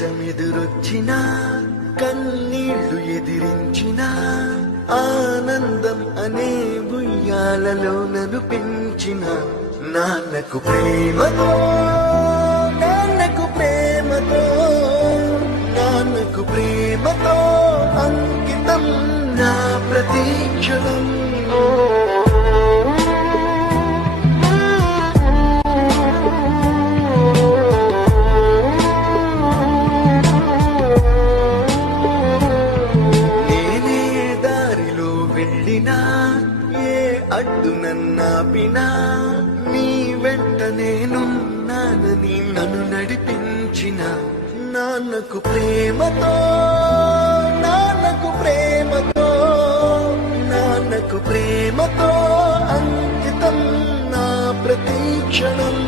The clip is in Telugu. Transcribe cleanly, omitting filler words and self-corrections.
కష్టమెదురొచ్చినా కన్నీళ్లు ఎదిరించిన ఆనందం అనే ఉయ్యాలలో నన్ను పెంచిన నాన్నకు ప్రేమతో నాన్నకు ప్రేమతో నాన్నకు ప్రేమతో అంకితం నా ప్రతీక్షణం. ఏ అడ్డు నన్నాపినా నీ వెంట నేనున్నానని నన్ను నడిపించిన నాన్నకు ప్రేమతో నాన్నకు ప్రేమతో నాన్నకు ప్రేమతో అంకితం నా ప్రతీక్షణం.